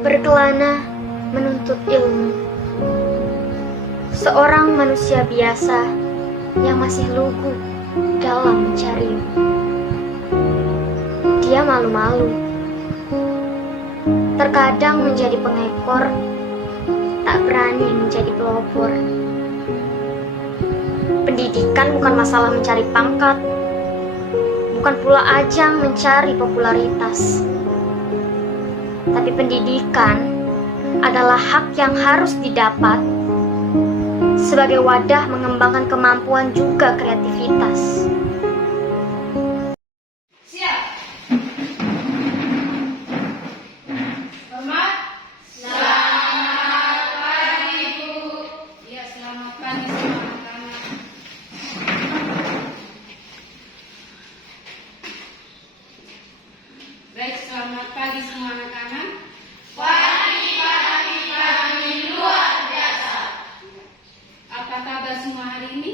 berkelana menuntut ilmu. Seorang manusia biasa yang masih lugu dalam mencarimu. Dia malu-malu, terkadang menjadi pengekor, tak berani menjadi pelopor. Pendidikan bukan masalah mencari pangkat, bukan pula ajang mencari popularitas. Tapi pendidikan adalah hak yang harus didapat sebagai wadah mengembangkan kemampuan juga kreativitas. Siap. Hormat. Selamat pagi, Bu. Ya, selamat pagi semua anak-anak. Baik, selamat pagi semua anak-anak. Pagi luar biasa. Apa kabar semua hari ini?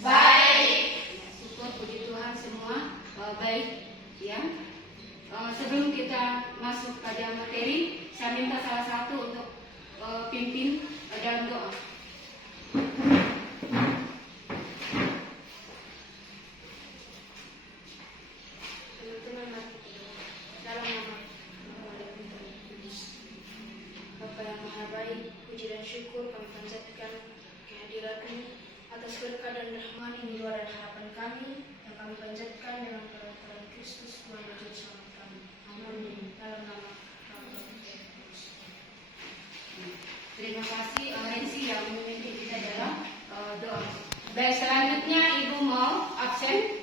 Baik. Ya, syukur puji Tuhan semua baik. Ya. Sebelum kita masuk pada materi, saya minta salah satu untuk pimpin dalam doa. Dalam nama Bapa yang Maha Baik, puji dan syukur kami panjatkan kehadiran-Mu atas berkat dan rahmat yang luar dan harapan kami yang kami panjatkan dengan perantara Kristus Tuhan dan Juru Selamat kami. Amin. Dalam nama Bapa dan Yesus. Terima kasih Rensi yang memimpin kita dalam doa. Baik, selanjutnya Ibu mau absen.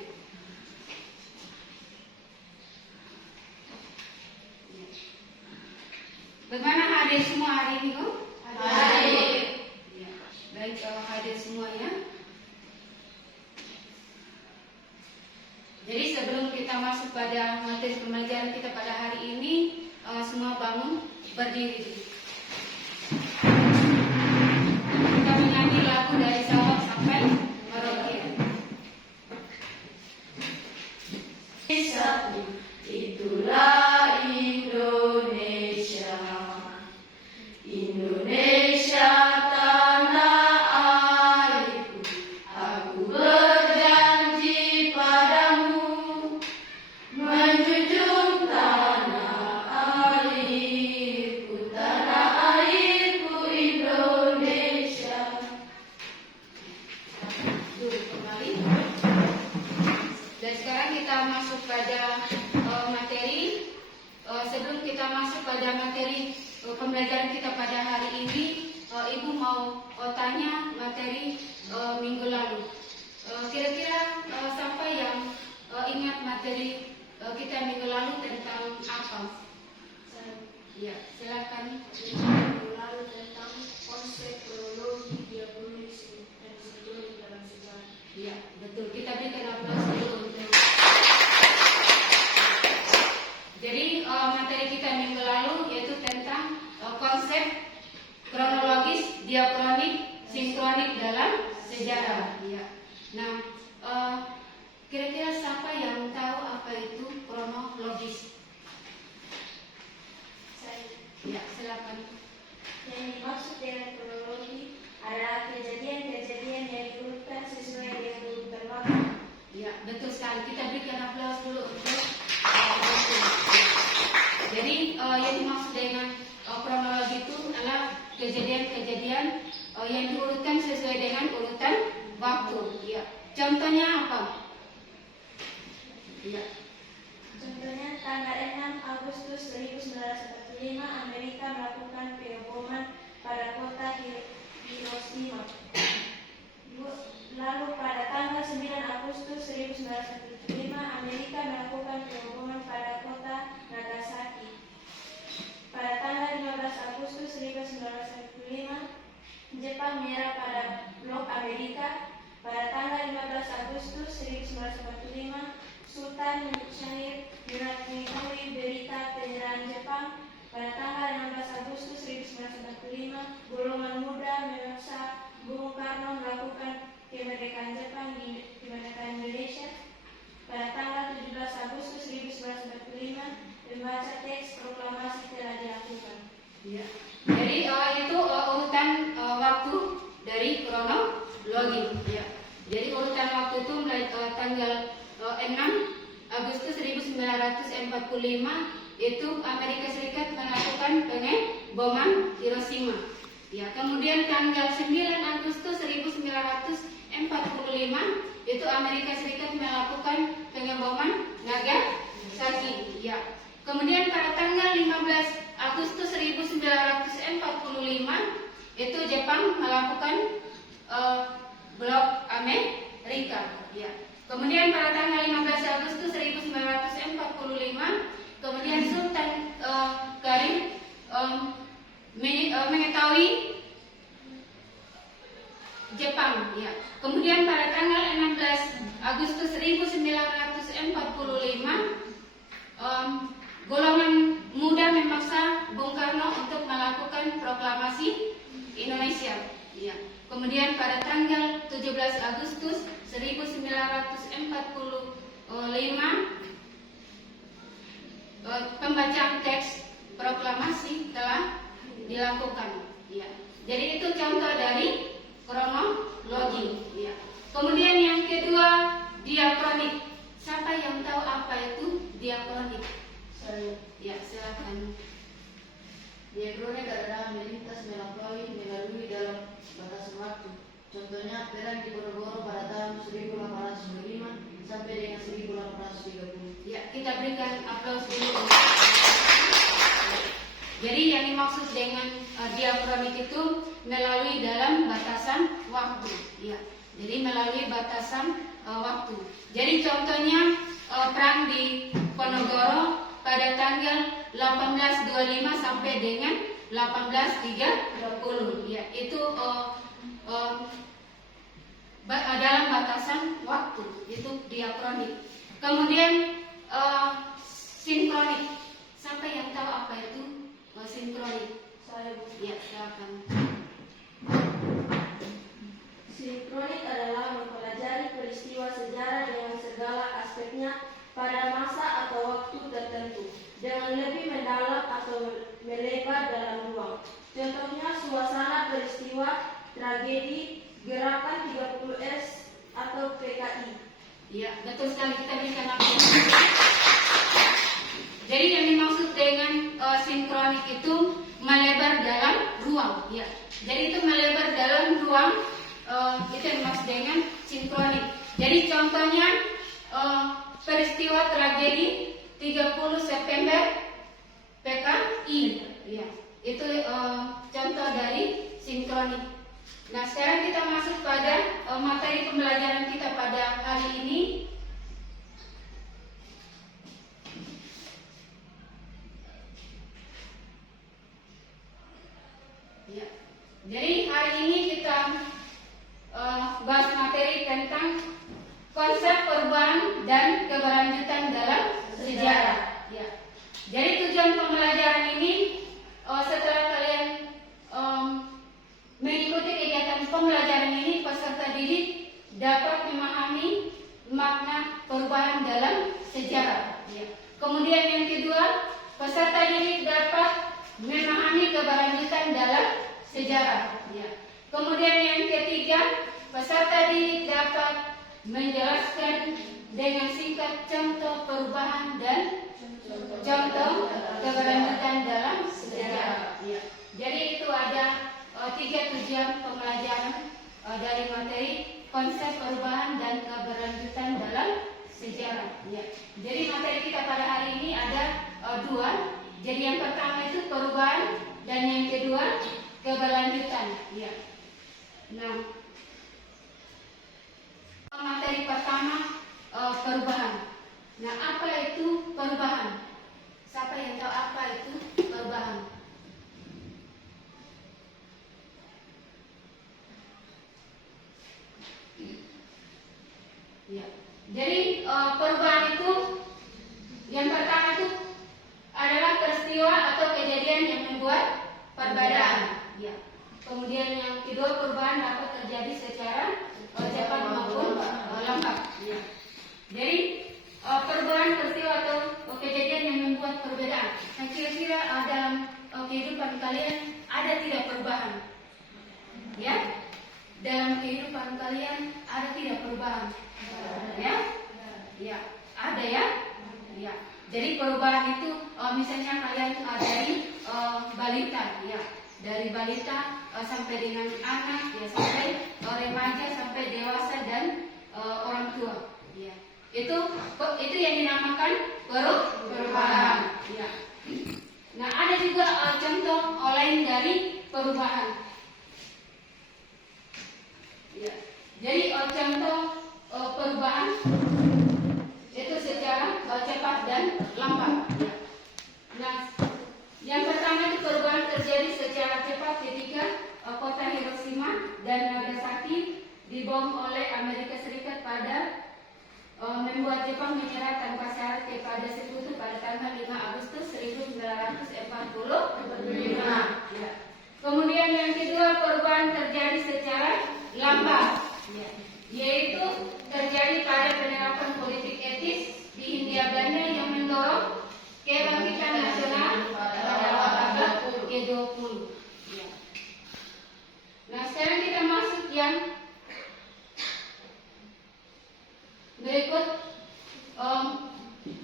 Bagaimana hadir semua hari ini, Bu? Hadir. Ya. Baik, hadir semua ya. Jadi sebelum kita masuk pada materi pembelajaran kita pada hari ini, semua bangun berdiri. Kita menyanyi lagu dari Sabang sampai Merauke. Itulah Indonesia. Indonesia tanah airku, aku berjanji padamu menjunjung tanah airku Indonesia. Duduk kembali. Dan sekarang kita masuk pada materi. Sebelum kita masuk pada materi pembelajaran kita pada hari ini, Ibu mau tanya materi minggu lalu. Kira-kira siapa yang ingat materi kita minggu lalu tentang apa? Ya, silakan. Minggu lalu tentang konsep kronologi diabolis dan simbolik dalam sejarah. Ya, betul. Kita berikan aplaus dulu untuk. Jadi materi kita minggu lalu yaitu tentang konsep kronologis, diakronik, sinkronik dalam sejarah. Ya. Nah, kira-kira siapa yang tahu apa itu kronologis? Saya. Ya, silakan. Yang dimaksud dengan kronologi adalah kejadian-kejadian yang diurutkan sesuai dengan urutan waktu. Ya, betul sekali. Kita berikan aplaus dulu untuk. Jadi yang dimaksud dengan kronologi itu adalah kejadian-kejadian yang diurutkan sesuai dengan urutan waktu. Ya. Contohnya apa? Ya. Contohnya tanggal 6 Agustus 1945 Amerika melakukan pengeboman pada kota Hiroshima. Lalu pada tanggal 9 Agustus 1945 Amerika melakukan pengeboman pada kota Nagasaki. Pada tanggal 15 Agustus 1945 Jepang menyerah pada blok Amerika. Pada tanggal 15 Agustus 1945 Sultan Syahrir mengetahui berita penyerahan Jepang. Pada tanggal 16 Agustus 1945 golongan muda memaksa Bung Karno melakukan kemerdekaan Jepang di kemerdekaan Indonesia. Pada tanggal 17 Agustus 1945 membaca teks Ya. Jadi itu urutan waktu dari kronologi. Ya. Jadi urutan waktu itu mulai tanggal 6 Agustus 1945 itu Amerika Serikat melakukan pengeboman Hiroshima. Ya, kemudian tanggal 9 Agustus 1945 itu Amerika Serikat melakukan pengeboman Nagasaki. Ya. Kemudian pada tanggal 15 Agustus 1945 itu Jepang melakukan blok Amerika. Ya. Kemudian pada tanggal 15 Agustus 1945 kemudian Sultan Karim mengetahui Jepang. Ya. Kemudian pada tanggal 16 Agustus 1945 golongan muda memaksa Bung Karno untuk melakukan proklamasi Indonesia. Ya. Kemudian pada tanggal 17 Agustus 1945 pembacaan teks proklamasi telah dilakukan. Ya. Jadi itu contoh dari kronologi. Ya. Kemudian yang kedua diakronik. Siapa yang tahu apa itu diakronik? Saya. Ya, silakan. Diakronik adalah melintas melalui dalam batasan waktu. Contohnya perang di Boroboro pada tahun 1805 sampai dengan 1830. Ya, kita berikan aplaus dulu. Jadi yang dimaksud dengan diakronik itu melalui dalam batasan waktu. Ya, jadi melalui batasan waktu. Jadi contohnya perang di Ponorogo pada tanggal 1825 sampai dengan 1830. Ya, itu dalam batasan waktu, itu diakronik. Kemudian sinkronik. Siapa yang tahu apa itu sinkronik? Saya Bu. Ya, silakan. Sinkronik adalah mempelajari peristiwa sejarah dengan segala aspeknya pada masa atau waktu tertentu dengan lebih mendalam atau melebar dalam ruang. Contohnya suasana peristiwa tragedi gerakan 30S atau PKI. Ya, betul sekali, kita berikan aplaus. Jadi yang dimaksud dengan sinkronik itu melebar dalam ruang. Ya, jadi itu melebar dalam ruang. Itu yang dimaksud dengan sinkronik. Jadi contohnya peristiwa tragedi 30 September PKI. Ya, itu contoh dari sinkronik. Nah, sekarang kita masuk pada materi pembelajaran kita pada hari ini. Ya. Jadi hari ini kita bahas materi tentang konsep perubahan dan keberlanjutan dalam sejarah. Ya. Jadi tujuan pembelajaran ini setelah kalian mengikuti kegiatan pembelajaran ini, peserta didik dapat memahami makna perubahan dalam sejarah. Ya. Kemudian yang kedua, peserta didik dapat memahami keberlanjutan dalam sejarah. Ya. Kemudian yang ketiga, peserta didik dapat menjelaskan dengan singkat contoh perubahan dan contoh keberlanjutan dalam sejarah. Ya. Jadi itu ada 3 tujuan pembelajaran dari materi konsep perubahan dan keberlanjutan dalam sejarah. Ya. Jadi materi kita pada hari ini ada 2. Jadi yang pertama itu perubahan dan yang kedua keberlanjutan. Ya. Nah, materi pertama perubahan. Nah, apa itu perubahan? Siapa yang tahu apa itu perubahan? Ya. Jadi perubahan itu yang pertama itu adalah peristiwa atau kejadian yang membuat perbedaan. Ya. Kemudian yang kedua, perubahan dapat terjadi secara cepat maupun lambat. Ya. Jadi perubahan peristiwa atau kejadian yang membuat perbedaan. Nah, kira-kira dalam kehidupan kalian ada tidak perubahan? Ya, dalam kehidupan kalian ada tidak perubahan? Ya, ya, ada ya. Ya, jadi perubahan itu misalnya kalian dari balita, ya, dari balita sampai dengan anak, ya, sampai remaja, sampai dewasa dan orang tua, ya. Itu yang dinamakan perubahan. Ya. Nah, ada juga contoh lain dari perubahan. Ya. Jadi contoh perubahan itu secara cepat dan lambat. Ya. Nah, yang pertama itu perubahan terjadi secara cepat ketika kota Hiroshima dan Nagasaki dibom oleh Amerika Serikat membuat Jepang menyerah tanpa syarat kepada sekutu pada tanggal 5 Agustus 1945. Ya. Kemudian yang kedua, perubahan terjadi secara lambat, ya, yaitu terjadi pada penerapan politik etis di Hindia Belanda yang mendorong kebangkitan nasional pada abad ke-20. Ya. Nah, sekarang kita masuk yang berikut.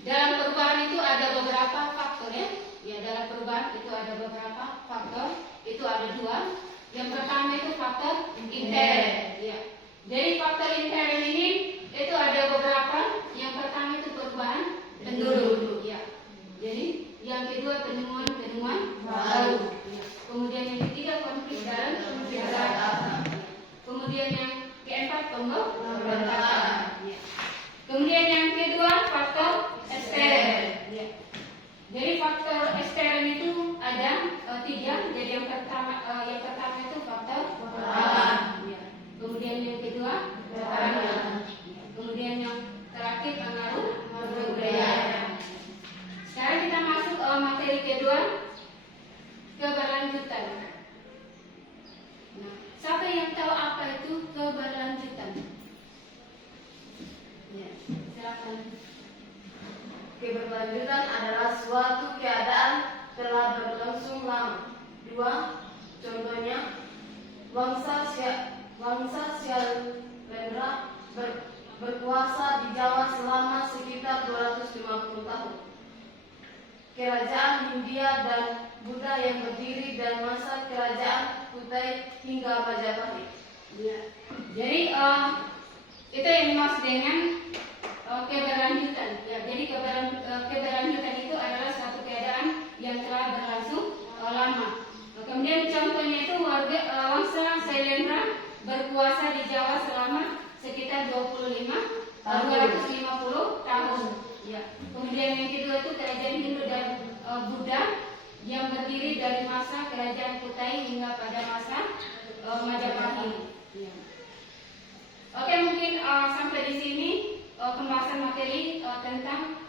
Dalam perubahan itu ada beberapa faktor, ya. Ya, dalam perubahan itu ada beberapa faktor. Itu ada dua. Yang pertama itu faktor intern. Ya. Jadi faktor intern ini itu ada beberapa. Yang pertama itu perubahan penduduk. Ya. Jadi yang kedua penemuan baru. Ya. Kemudian yang ketiga konflik dalam masyarakat. Kemudian yang keempat pemberontakan. Ya. Kemudian yang kedua faktor ekstern. Ya. Jadi faktor ekstern itu ada tiga. Jadi yang pertama itu faktor alam. Ya. Kemudian yang kedua peperangan. Ya. Kemudian yang terakhir pengaruh budaya. Sekarang kita masuk materi kedua, keberlanjutan. Nah, siapa yang tahu apa itu keberlanjutan? Ya, silakan. Keberlanjutan adalah suatu keadaan telah berlangsung lama. 2. Contohnya, bangsa Syailendra berkuasa di Jawa selama sekitar 250 tahun. Kerajaan Hindia dan Buddha yang berdiri dan masa kerajaan Kutai hingga Majapahit. Ya. Jadi itu yang dimaksud dengan keberlanjutan. Ya, jadi keberlanjutan itu adalah suatu keadaan yang telah berlangsung lama. Kemudian contohnya itu bangsa Syailendra berkuasa di Jawa selama sekitar 250 tahun. Ya. Kemudian yang kedua itu kerajaan Hindu dan Buddha yang berdiri dari masa kerajaan Kutai hingga pada masa Majapahit. Ya. Oke, mungkin sampai di sini pembahasan materi tentang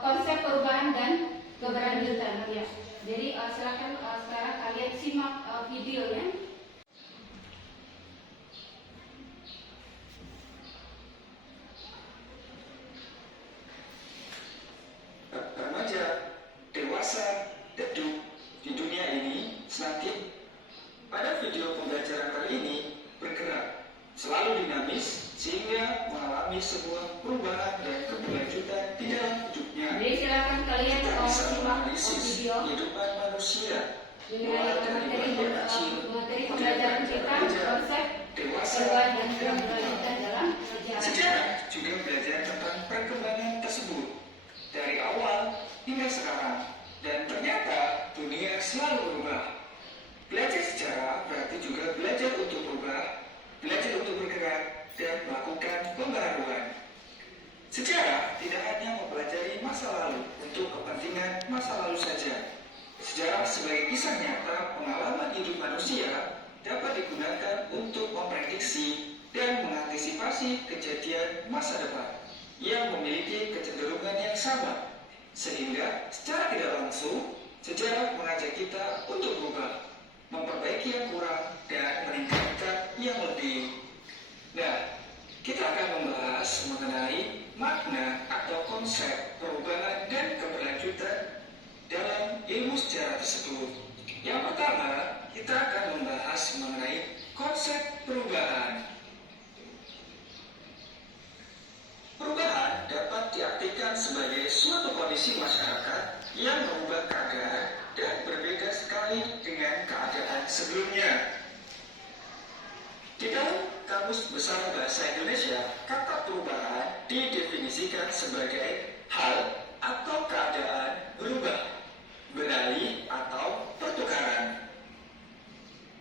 konsep perubahan dan keberlanjutan. Ya. Jadi silakan sekarang kalian simak videonya. Remaja, dewasa, hidup di dunia ini senantiasa. Pada video pembelajaran kali ini bergerak, selalu dinamis sehingga mengalami sebuah perubahan dan keberlanjutan di dalam hidupnya. Jadi silakan kalian Kita bisa simak menganalisis video kehidupan manusia mulai dari mengenai materi pembelajaran kita konsep dewasa perubahan dan dan keberlanjutan dalam sejarah. sejarah juga belajar tentang perkembangan tersebut dari awal hingga sekarang, dan ternyata dunia selalu berubah. Belajar sejarah berarti juga belajar untuk berubah, belajar untuk bergerak dan melakukan pembaharuan. Sejarah tidak hanya mempelajari masa lalu untuk kepentingan masa lalu saja. Sejarah sebagai kisah nyata pengalaman hidup manusia dapat digunakan untuk memprediksi dan mengantisipasi kejadian masa depan yang memiliki kecenderungan yang sama, sehingga secara tidak langsung sejarah mengajak kita untuk berubah, memperbaiki yang kurang dan meningkatkan yang lebih. Nah, kita akan membahas mengenai makna atau konsep perubahan dan keberlanjutan dalam ilmu sejarah tersebut. kita akan membahas mengenai konsep perubahan. Perubahan dapat diartikan sebagai suatu kondisi masyarakat yang mengubah keadaan dan berbeda sekali dengan keadaan sebelumnya. Di dalam Kamus Besar Bahasa Indonesia, kata perubahan didefinisikan sebagai hal atau keadaan berubah, beralih atau pertukaran.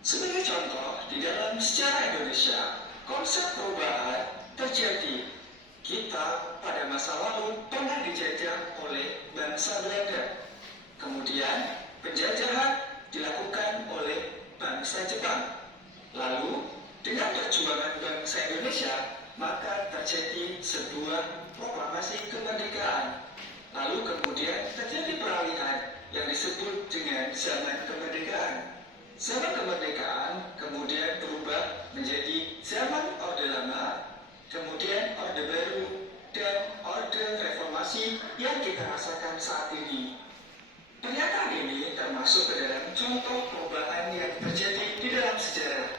Sebagai contoh, di dalam sejarah Indonesia, konsep perubahan terjadi. Kita pada masa lalu pernah dijajah oleh bangsa Belanda. Kemudian penjajahan dilakukan oleh bangsa Jepang. Lalu dengan perjuangan bangsa Indonesia, maka terjadi sebuah proklamasi kemerdekaan. Lalu kemudian terjadi peralihan yang disebut dengan zaman kemerdekaan. Zaman kemerdekaan kemudian berubah menjadi zaman Orde Lama, kemudian Orde Baru, dan Orde Reformasi yang kita rasakan saat ini. Pernyataan ini termasuk ke dalam contoh perubahan yang terjadi di dalam sejarah.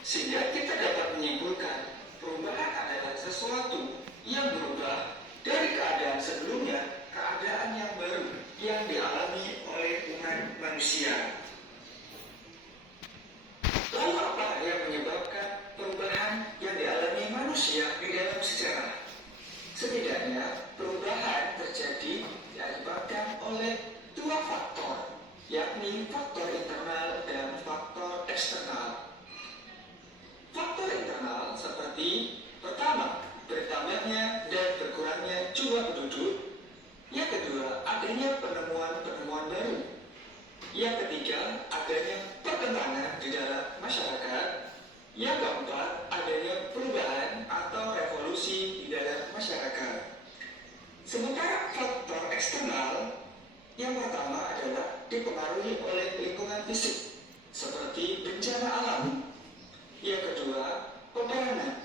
Sehingga kita dapat menyimpulkan perubahan adalah sesuatu yang berubah dari keadaan sebelumnya, keadaan yang baru yang dialami oleh umat manusia. Lalu apa yang menyebabkan perubahan yang dialami manusia di dalam sejarah? Setidaknya perubahan terjadi diakibatkan oleh dua faktor, yakni faktor internal dan faktor eksternal. Faktor internal seperti pertama, bertambahnya dan berkurangnya jumlah penduduk. Yang kedua, adanya penemuan-penemuan baru. Yang ketiga, adanya perkembangan di dalam masyarakat. Yang keempat, adanya perubahan atau revolusi di dalam masyarakat. Sementara faktor eksternal, yang pertama adalah dipengaruhi oleh lingkungan fisik, seperti bencana alam. Yang kedua, peperangan.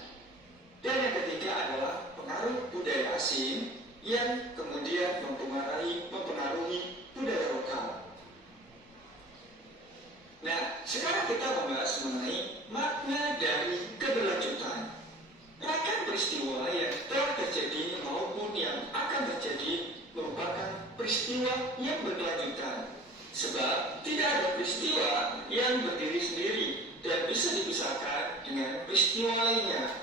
Dan yang ketiga adalah pengaruh budaya asing yang kemudian mempengaruhi budaya lokal. Nah, sekarang kita membahas mengenai makna dari keberlanjutan. Rangkaian peristiwa yang telah terjadi maupun yang akan terjadi merupakan peristiwa yang berkelanjutan. Sebab tidak ada peristiwa yang berdiri sendiri dan bisa dipisahkan dengan peristiwa lainnya.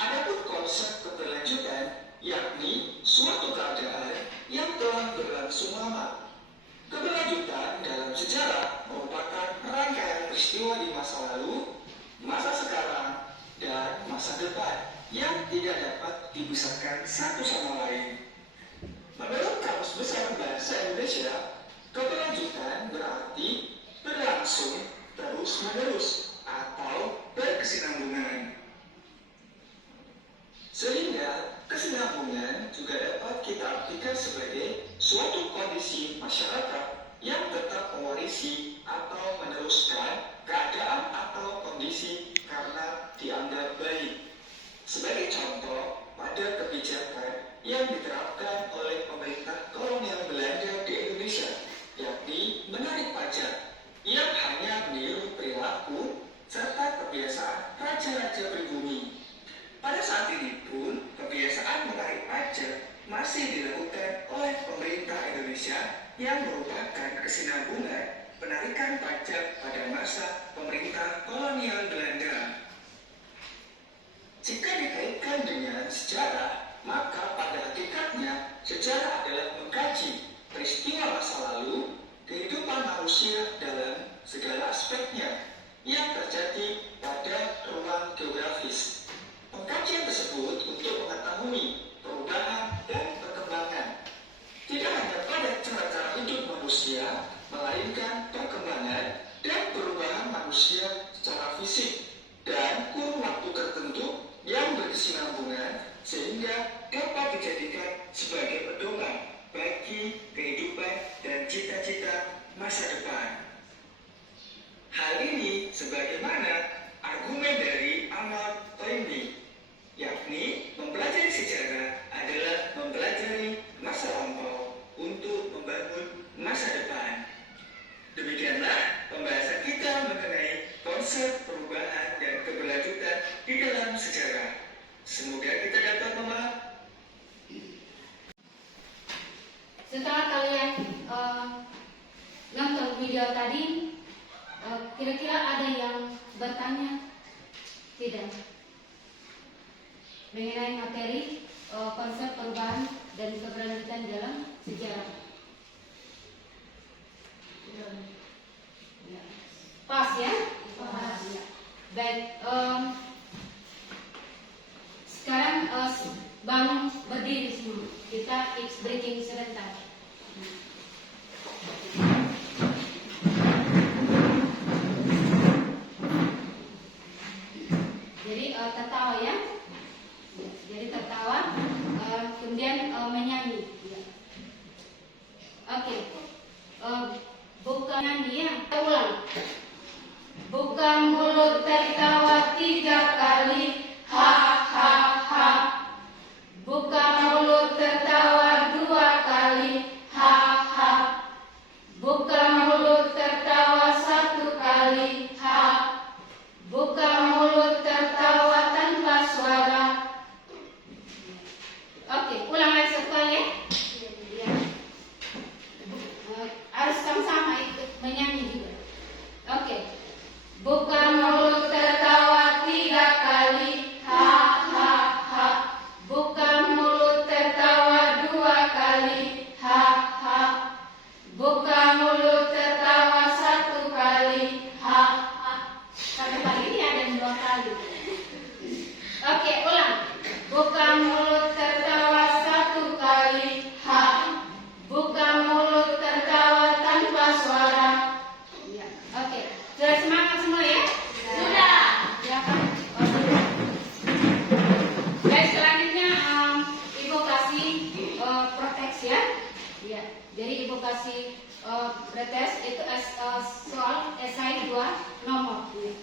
Adapun konsep keberlanjutan yakni suatu keadaan yang telah berlangsung lama. Keberlanjutan dalam sejarah merupakan rangkaian peristiwa di masa lalu, masa sekarang, dan masa depan yang tidak dapat dipisahkan satu sama lain. Menurut Kamus Besar Bahasa Indonesia, keberlanjutan berarti berlangsung terus-menerus atau berkesinambungan. Sehingga kesinambungan juga dapat kita artikan sebagai suatu kondisi masyarakat yang tetap mewarisi atau meneruskan keadaan atau kondisi karena dianggap baik. Sebagai contoh, pada kebijakan yang diterapkan oleh pemerintah kolonial Belanda di Indonesia, yakni menarik pajak yang hanya meniru perilaku serta kebiasaan raja-raja pribumi. Pada saat ini pun, kebiasaan menarik pajak masih dilakukan oleh pemerintah Indonesia yang merupakan kesinambungan penarikan pajak pada masa pemerintah kolonial Belanda. Jika dikaitkan dengan sejarah, maka pada hakikatnya sejarah adalah mengkaji peristiwa masa lalu, kehidupan manusia dalam segala aspeknya yang terjadi pada ruang geografis. Pengkajian tersebut untuk mengetahui perubahan dan perkembangan tidak hanya pada cara-cara hidup manusia, melainkan perkembangan dan perubahan manusia secara fisik dan kurun waktu tertentu yang berkesinambungan sehingga dapat dijadikan sebagai pedoman bagi kehidupan dan cita-cita masa depan. Hal ini sebagaimana argumen dari Arnold Toynbee, yakni mempelajari sejarah adalah mempelajari masa lampau untuk membangun masa depan. Demikianlah pembahasan kita Kira-kira ada yang bertanya? Tidak. Mengenai materi konsep perubahan dan keberlanjutan dalam sejarah. Ya. Pas ya? Pas. Ya. Baik. Sekarang bangun berdiri semua. Kita X breaking sebentar. Jadi tertawa ya. Jadi tertawa, kemudian menyanyi. Ya. Oke. Buka nyanyi ya. Kita ulang. Buka mulut tertawa 3 kali. Ha ha ha. Buka mulut tertawa 2 kali. Ha ha. Buka mulut tertawa 1 kali. Ha. Buka mulut tertawa tanpa suara. Oke, ulang lagi sekali ya. Ya. Harus sama-sama ikut menyanyi juga. Oke. Buka mulut tertawa 3 kali. Ha ha ha. Buka mulut tertawa 2 kali. Ha ha. Buka mulut tertawa 1 kali. Ha ha. Satu kali ini ada 2 kali. Oke, ulang. Buka mulut tertawa 1 kali. Ha. Buka mulut tertawa tanpa suara. Ya. Oke. Sudah semangat semua ya? Sudah. Ya kan? Oh, sudah. Baik, selanjutnya Ibu kasih proteks ya. Ya. Jadi Ibu kasih pretest itu soal esai 2 nomor. Ya.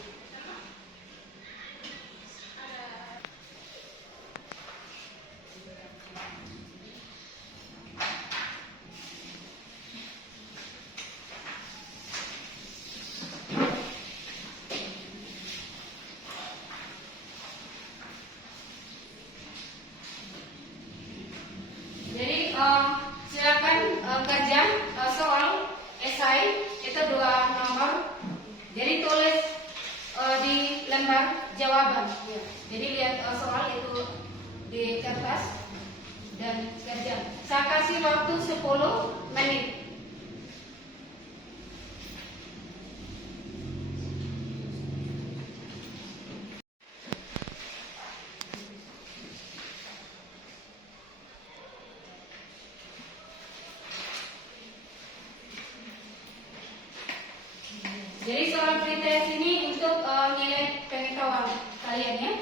Jadi silakan kerja soal esai itu 2 nomor. Jadi tulis di lembar jawaban. Ya. Jadi lihat soal itu di kertas dan kerja. Saya kasih waktu 10 menit. Jadi soal pretest ini untuk nilai pengetahuan kalian ya.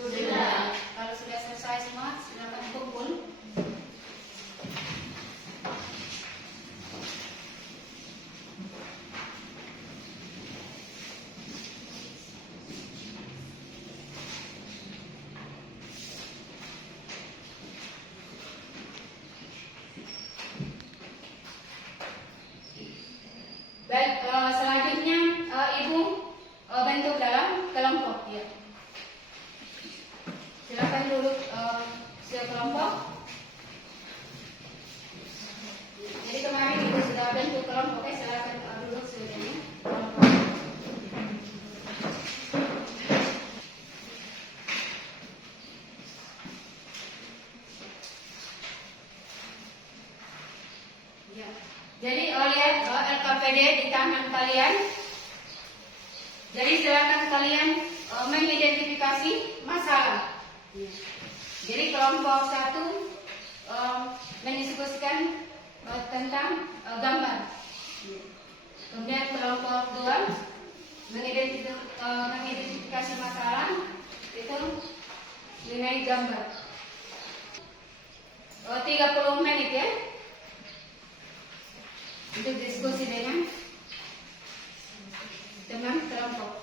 Sudah. Kalau sudah selesai semua, silakan kumpul. Baik, selanjutnya Ibu bentuk dalam kelompok ya. Silakan duduk sekelompok. Jadi kemarin Ibu sudah bentuk kelompok, silakan duduk sebenarnya kelompok. Ya. Jadi lihat LKPD di tangan kalian. Jadi silakan kalian mengidentifikasi masalah. Jadi kelompok 1 mendiskusikan tentang gambar. Kemudian kelompok 2 mengidentifikasi masalah itu mengenai gambar. 30 menit ya untuk diskusi dengan teman kelompok.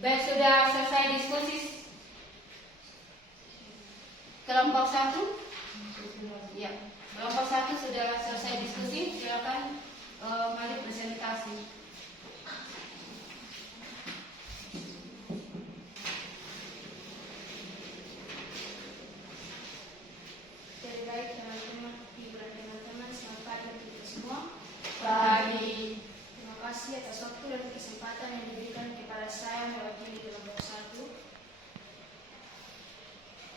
Baik, sudah selesai diskusi kelompok 1? Ya, kelompok 1 sudah selesai diskusi. Silakan maju presentasi. Jadi baik teman-teman, ibu dan teman-teman, selamat pagi untuk kita semua. Pagi. Terima kasih atas waktu dan kesempatan yang diberikan kepada saya mewakili kelompok 1.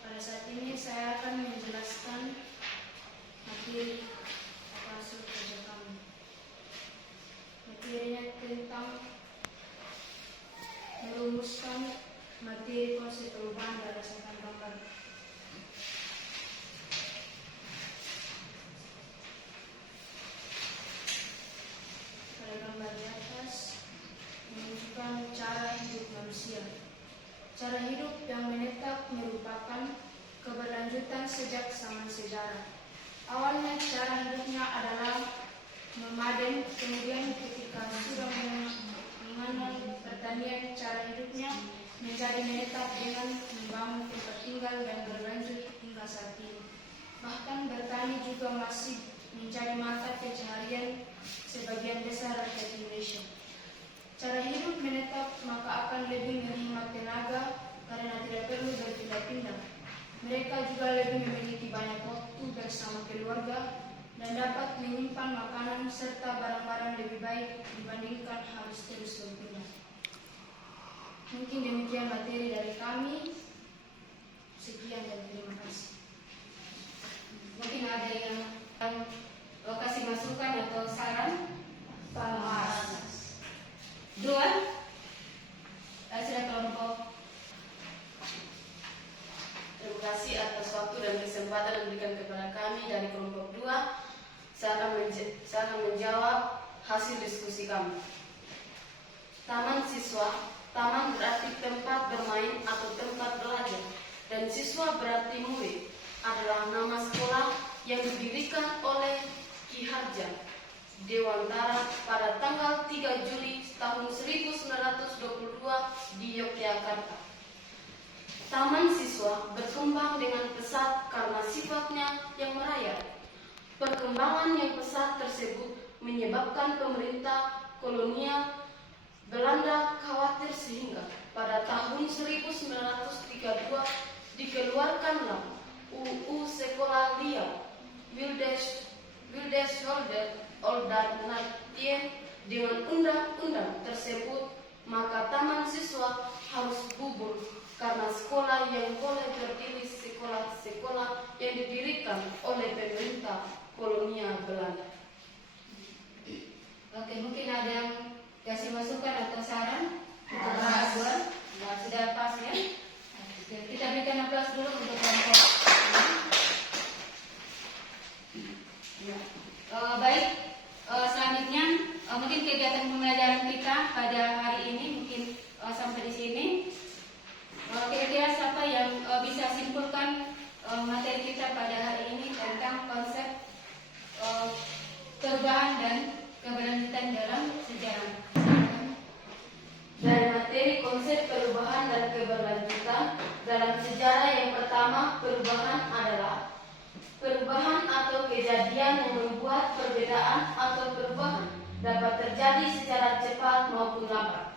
Pada saat ini saya akan menjelaskan materi hasil kerja kami. Materinya tentang merumuskan materi konsep perubahan berdasarkan gambar. Pada gambar di atas menunjukkan cara hidup manusia. Cara hidup yang menetap merupakan keberlanjutan sejak zaman sejarah. Awalnya cara hidupnya adalah nomaden, kemudian ketika sudah mengenal pertanian, cara hidupnya menjadi menetap dengan membangun tempat tinggal dan berlanjut hingga saat ini. Bahkan bertani juga masih menjadi mata pencaharian sebagian besar rakyat Indonesia. Cara hidup menetap maka akan lebih menghemat tenaga karena tidak perlu berpindah-pindah. Mereka juga lebih memiliki banyak waktu bersama keluarga dan dapat menyimpan makanan serta barang-barang lebih baik dibandingkan harus terus berpindah. Mungkin demikian materi dari kami. Sekian dan terima kasih. Mungkin ada yang kasih masukan atau saran? Pas. 2 sudah kelompok. Terima kasih atas waktu dan kesempatan yang diberikan kepada kami dari kelompok 2. Saya akan menjawab hasil diskusi kami. Taman siswa, taman berarti tempat bermain atau tempat belajar, dan siswa berarti murid, adalah nama sekolah yang didirikan oleh Ki Hajar Dewantara pada tanggal 3 Juli tahun 1922 di Yogyakarta. Taman siswa berkembang dengan pesat karena sifatnya yang merayap. Perkembangan yang pesat tersebut menyebabkan pemerintah kolonial Belanda khawatir sehingga pada tahun 1932 dikeluarkanlah UU Sekolah Lia Wildeshulder-Oldarnatien. Dengan undang-undang tersebut, maka taman siswa harus gugur karena sekolah yang boleh berdiri sekolah-sekolah yang didirikan oleh pemerintah kolonial Belanda. Oke, mungkin ada yang kasih masukan atau saran untuk kelompok 2? Nah, sudah pas ya. Oke, kita berikan aplaus dulu untuk kelompok. Ya. Baik, selanjutnya mungkin kegiatan pembelajaran kita pada hari ini mungkin sampai di sini. keberlanjutan dalam sejarah. Yang pertama, perubahan adalah perubahan atau kejadian yang membuat perbedaan atau perubahan dapat terjadi secara cepat maupun lambat.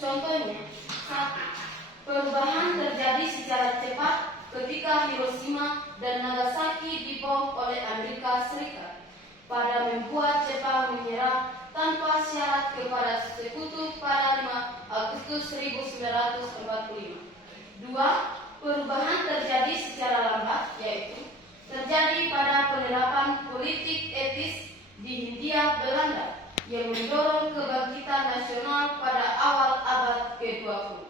Contohnya, 1. Perubahan terjadi secara cepat ketika Hiroshima dan Nagasaki dibom oleh Amerika Serikat pada membuat Jepang menyerah tanpa syarat kepada sekutu pada 5 Agustus 1945. 2. Perubahan terjadi secara lambat, yaitu terjadi pada penerapan politik etis di Hindia Belanda yang mendorong kebangkitan nasional pada awal abad ke-20.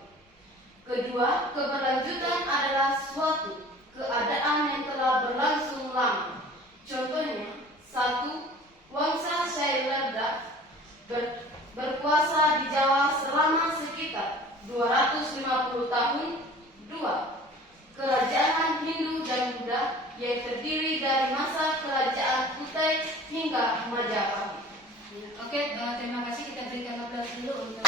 Kedua, keberlanjutan adalah suatu keadaan yang telah berlangsung lama. Contohnya, 1. Wangsa Shailendra berkuasa di Jawa selama sekitar 250 tahun. 2. Kerajaan Hindu dan Buddha yang terdiri dari masa kerajaan Kutai hingga Majapahit. Oke, terima kasih. Kita berikan aplaus dulu untuk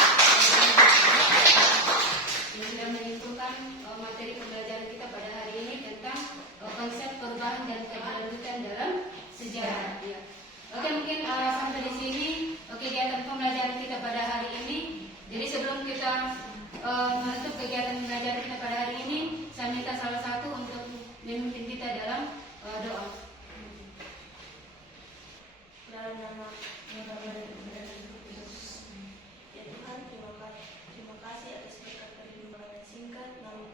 yang sudah menyimpulkan materi pembelajaran kita pada hari ini tentang konsep perubahan dan keberlanjutan dalam sejarah. Ya. Oke, mungkin sampai di sini kegiatan pembelajaran kita pada hari ini. Jadi sebelum kita menutup kegiatan pembelajaran kita pada hari ini, saya minta salah satu untuk memimpin kita dalam doa. Dalam nama yang Bapa dan Ibu dan Roh Kudus. Ya Tuhan, terima kasih atas berkat perlindungan yang singkat, namun